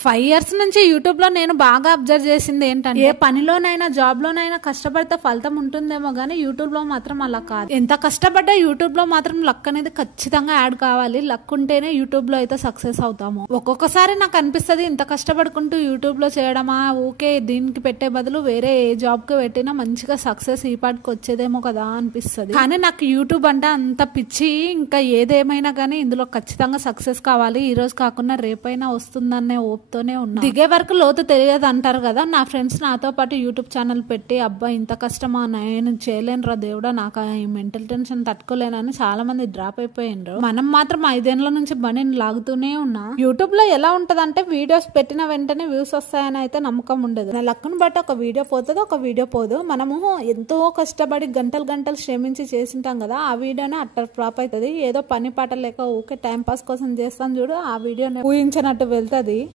5 years నుంచి YouTube లో నేను బాగా అబ్జర్వ్ చేసింది ఏంటంటే, ఏ పనిలోనైనా జాబ్ లోనైనా కష్టపడితే ఫలితం ఉంటుందేమో గానీ యూట్యూబ్ లో మాత్రం అలా కాదు. ఎంత కష్టపడ్డా యూట్యూబ్ లో మాత్రం లక్ అనేది ఖచ్చితంగా యాడ్ కావాలి. లక్ ఉంటేనే యూట్యూబ్ లో అయితే సక్సెస్ అవుతాము. ఒక్కొక్కసారి నాకు అనిపిస్తుంది, ఇంత కష్టపడుకుంటూ యూట్యూబ్ లో చేయడమా, ఊకే దీనికి పెట్టే బదులు వేరే ఏ జాబ్ కి పెట్టినా మంచిగా సక్సెస్ ఈ పాటికి వచ్చేదేమో కదా అనిపిస్తుంది. కానీ నాకు యూట్యూబ్ అంటే అంత పిచ్చి. ఇంకా ఏదేమైనా కానీ ఇందులో ఖచ్చితంగా సక్సెస్ కావాలి. ఈ రోజు కాకుండా రేపైనా వస్తుందనే తోనే ఉన్నా. దిగే వరకు లోతు తెలియదు అంటారు కదా. నా ఫ్రెండ్స్ నాతో పాటు యూట్యూబ్ ఛానల్ పెట్టి, అబ్బా ఇంత కష్టమా, నేను చేయలేనురా దేవుడా, నాకు ఈ మెంటల్ టెన్షన్ తట్టుకోలేనని చాలా మంది డ్రాప్ అయిపోయిండ్రు. మనం మాత్రం 5 ఏళ్ల నుంచి బండిని లాగుతూనే ఉన్నా. యూట్యూబ్ లో ఎలా ఉంటదంటే, వీడియోస్ పెట్టిన వెంటనే వ్యూస్ వస్తాయని అయితే నమ్మకం ఉండదు. నా లక్కును బట్టి ఒక వీడియో పోతుంది, ఒక వీడియో పోదు. మనము ఎంతో కష్టపడి గంటలు శ్రమించి చేసింటాం కదా, ఆ వీడియోనే అట్టర్ ఫ్లాప్ అవుతుంది. ఏదో పని పాట లేక ఊకే టైం పాస్ కోసం చేస్తాం చూడు, ఆ వీడియోని ఊహించినట్టు వెళ్తుంది.